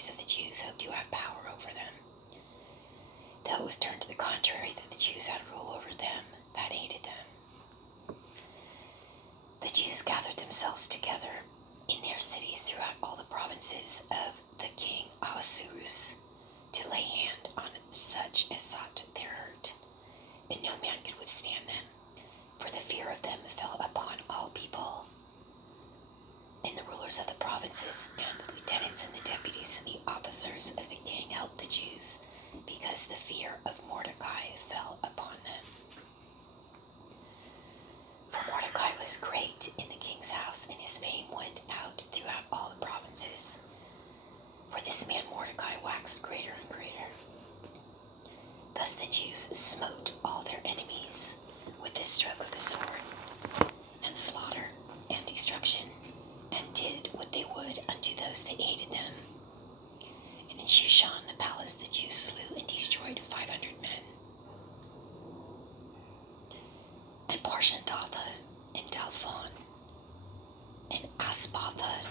armies of the Jews hoped to have power over them. Though it was turned to the contrary, that the Jews had rule over them that hated them. The Jews gathered themselves together in their cities throughout all the provinces of the king Ahasuerus to lay hand on such as sought their hurt, and no man could withstand them, for the fear of them fell upon all people. And the rulers of the provinces, and the lieutenants, and the deputies, and the officers of the king helped the Jews, because the fear of Mordecai fell upon them. For Mordecai was great in the king's house, and his fame went out throughout all the provinces. For this man Mordecai waxed greater and greater. Thus the Jews smote all their enemies with the stroke of the sword, and slaughter, and destruction, and did what they would unto those that hated them. And in Shushan the palace the Jews slew and destroyed 500 men. And Parshandatha, and Dalphon, and Aspatha,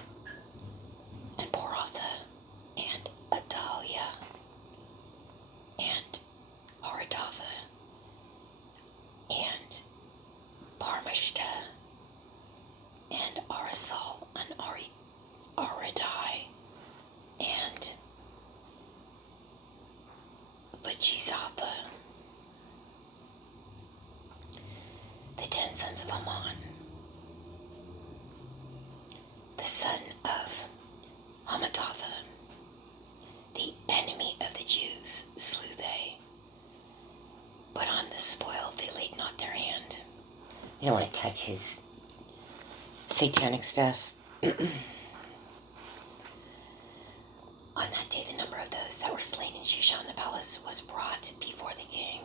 and Poratha, and Adalia, and Haradatha, and Parmashta, and Arasal, and Aridai, and Vajizatha, the 10 sons of Haman, the son of Hammedatha, the enemy of the Jews, slew they. But on the spoil they laid not their hand. You don't want to touch his satanic stuff. On that day the number of those that were slain in Shushan the palace was brought before the king.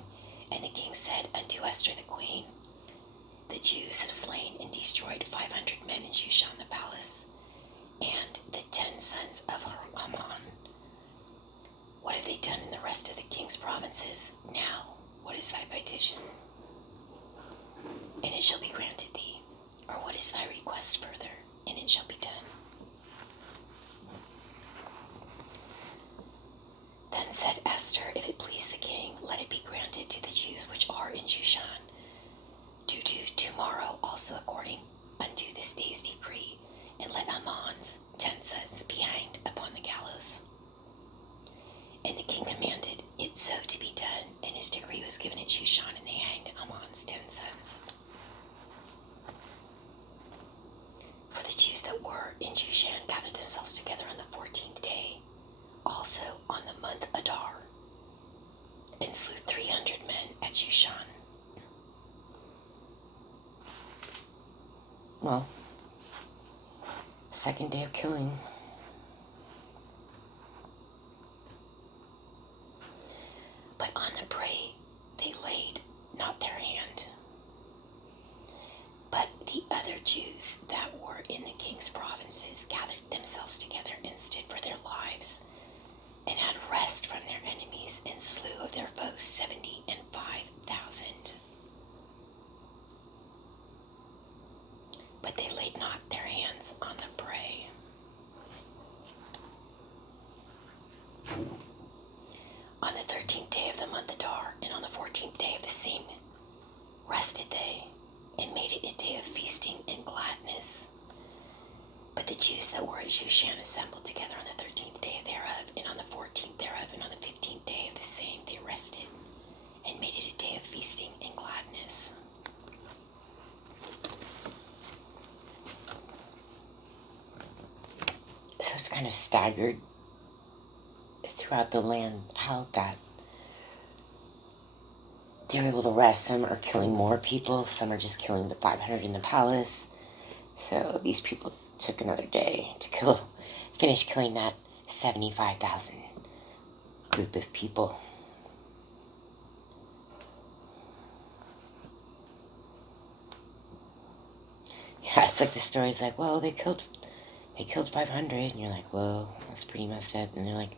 And the king said unto Esther the queen, the Jews have slain and destroyed 500 men in Shushan the palace, and the 10 sons of Haman. What have they done in the rest of the king's provinces? Now, what is thy petition? And it shall be granted thee. Or what is thy request further? And it shall be done. Then said Esther, if it please the king, let it be granted to the Jews which are in Shushan, to do tomorrow also according unto this day's decree, and let Haman's 10 sons be hanged upon the gallows. And the king commanded it so to be done, and his decree was given at Shushan, and they hanged Haman's 10 sons. For the Jews that were in Shushan gathered themselves together on the 14th day, also on the month Adar, and slew 300 men at Shushan. Well, second day of killing. But on the prey they laid not their hand. But the other Jews that were in the king's provinces gathered themselves together and stood for their lives, and had rest from their enemies, and slew of their foes 75,000. But they laid not their hands on the prey. On the 13th day of the month Adar, and on the 14th day of the same, rested they, and made it a day of feasting and gladness. But the Jews that were at Shushan assembled together on the 13th day thereof, and on the 14th thereof, and on the 15th day of the same they rested, and made it a day of feasting and gladness. So it's kind of staggered throughout the land how that during a little rest, some are killing more people, some are just killing the 500 in the palace. So these people took another day to finish killing that 75,000 group of people. Yeah, it's like the story's like, well, they killed 500, and you're like, whoa, that's pretty messed up. And they're like,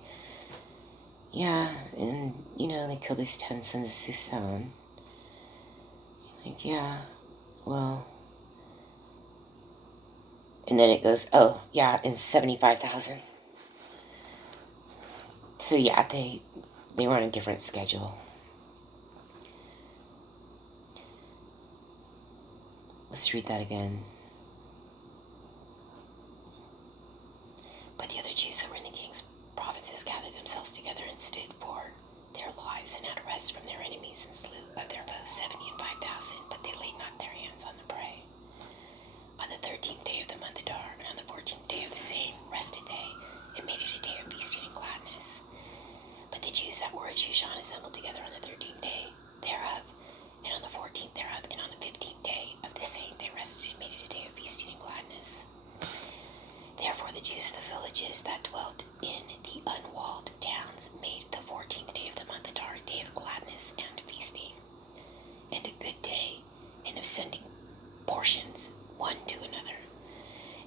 yeah, and they killed these 10 sons of Susan. Like, yeah, well. And then it goes, oh, yeah, and 75,000 So yeah, they were on a different schedule. Let's read that again. But the other Jews that were in the king's provinces gathered themselves together and stood for their lives and had a rest from their enemies and slew of their foes 70 and 5,000, but they laid not their hands on the prey. On the 13th day of the month Adar, and on the 14th day of the same, rested they, and made it a day of feasting and gladness. But the Jews that were at Shushan assembled together on the 13th day thereof, and on the 14th thereof, and on the 15th day of the same, they rested and made it a day of feasting and gladness. Therefore the Jews of the villages that dwelt in the unwalled towns made the 14th day of the month Adar a day of gladness and feasting, and a good day, and of sending portions one to another.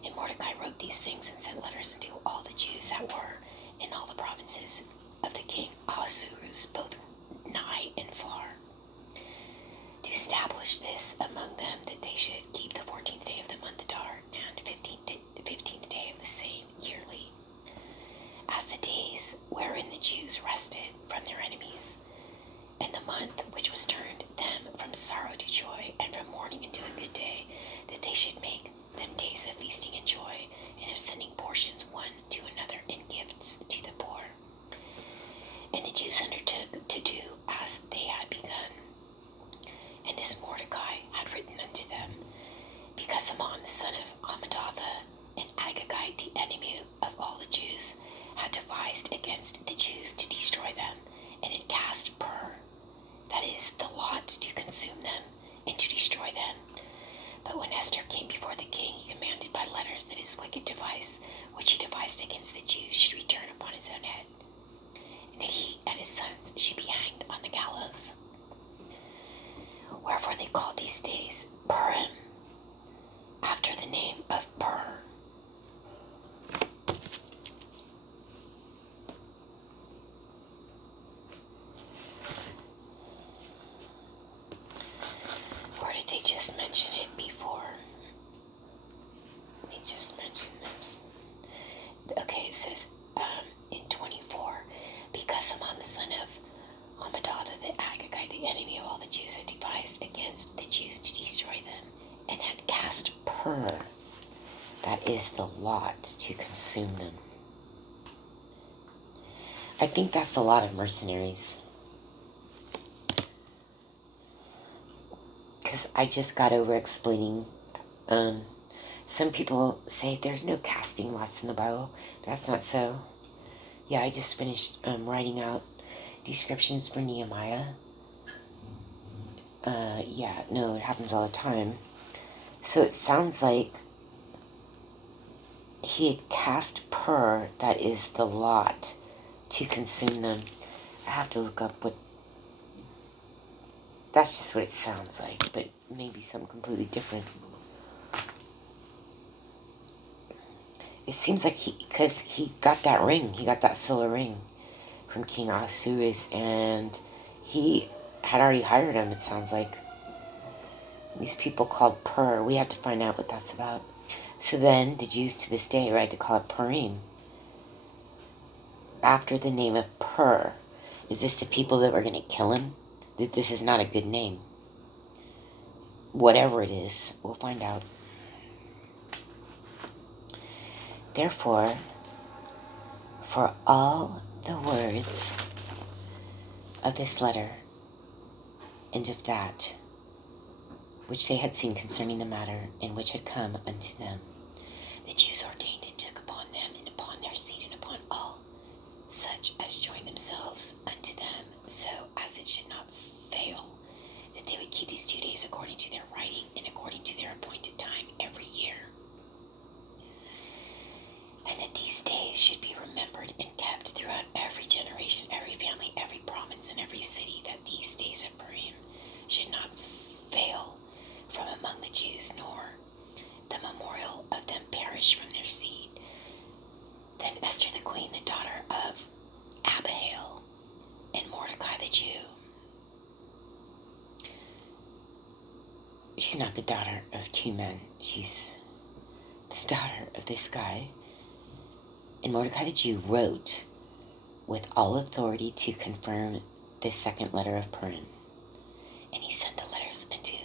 And Mordecai wrote these things and sent letters unto all the Jews that were in all the provinces of the king Ahasuerus, both nigh and far, to establish this among them, that they should keep the 14th day of the month Adar and 15th day of the same yearly, as the days wherein the Jews rested from their enemies, and the month which was turned them from sorrow to joy, and from mourning into a good day, that they should make them days of feasting and joy, and of sending portions one to another and gifts to the poor. And the Jews undertook to do as they had begun, and as Mordecai had written unto them, because Haman the son of Hammedatha and Agagite, the enemy of all the Jews, had devised against the Jews to destroy them, and had cast pur, that is, the lot, to consume them and to destroy them. But when Esther came before the king, he commanded by letters that his wicked device, which he devised against the Jews, should return upon his own head, and that he and his sons should be hanged on the gallows. Wherefore they called these days Purim, after the name of Pur. Or did they just mention it before? They just mentioned this. Okay, it says in 24, because Haman the son of Hammedatha the Agagite, the enemy of all the Jews, had devised against the Jews to destroy them, and had cast Pur, that is the lot, to consume them. I think that's a lot of mercenaries. Because I just got over explaining. Some people say there's no casting lots in the Bible. That's not so. Yeah, I just finished writing out descriptions for Nehemiah. It happens all the time. So it sounds like he had cast pur, that is the lot, to consume them. I have to look up what... That's just what it sounds like, but maybe something completely different. It seems like because he got that ring, he got that silver ring from King Ahasuerus, and he had already hired him, it sounds like. These people called Pur, we have to find out what that's about. So then, the Jews to this day, right, they call it Purim, after the name of Pur. Is this the people that were going to kill him? This is not a good name. Whatever it is, we'll find out. Therefore, for all the words of this letter and of that which they had seen concerning the matter, and which had come unto them, the Jews ordained and took upon them, and upon their seed, and upon all such as joined themselves unto them, so as it should not fail, that they would keep these 2 days according to their writing, and according to their appointed time every year, and that these days should be remembered and kept throughout every generation, every family, every province, and every city, that these days of Purim should not fail from among the Jews, nor the memorial of them perish from their seed. Then Esther the queen, the daughter of Abihail, and Mordecai the Jew. She's not the daughter of 2 men. She's the daughter of this guy. And Mordecai the Jew wrote with all authority to confirm this second letter of Purim. And he sent the letters unto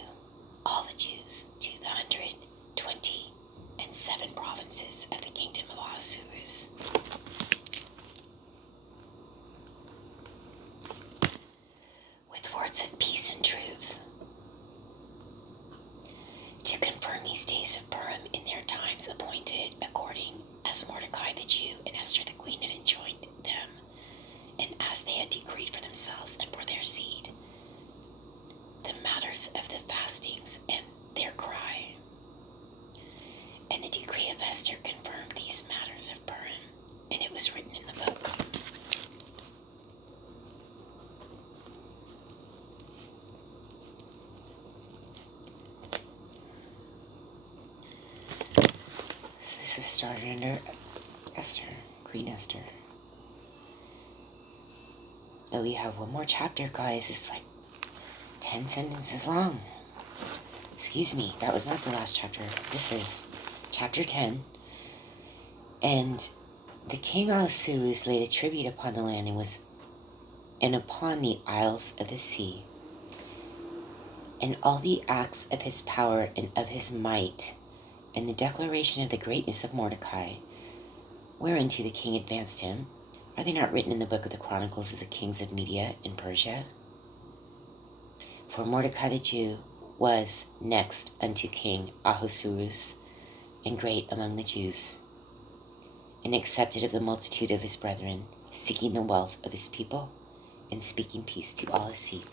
all the Jews to the 127 provinces of the kingdom of Ahasuerus. With words of peace and truth, to confirm these days of Purim in their times appointed, according as Mordecai the Jew and Esther the queen had enjoined them, and as they had decreed for themselves and for their seed, the matters of the fastings and their cry. And the decree of Esther confirmed these matters of Purim, and it was written in the book. So this was started under Esther, Queen Esther. Oh, we have one more chapter, guys. It's like 10 sentences long. Excuse me, that was not the last chapter. This is chapter 10. And the king Ahasuerus laid a tribute upon the land and upon the isles of the sea, and all the acts of his power and of his might, and the declaration of the greatness of Mordecai, whereunto the king advanced him, are they not written in the book of the Chronicles of the kings of Media and Persia? For Mordecai the Jew was next unto King Ahasuerus, and great among the Jews, and accepted of the multitude of his brethren, seeking the wealth of his people, and speaking peace to all his seed.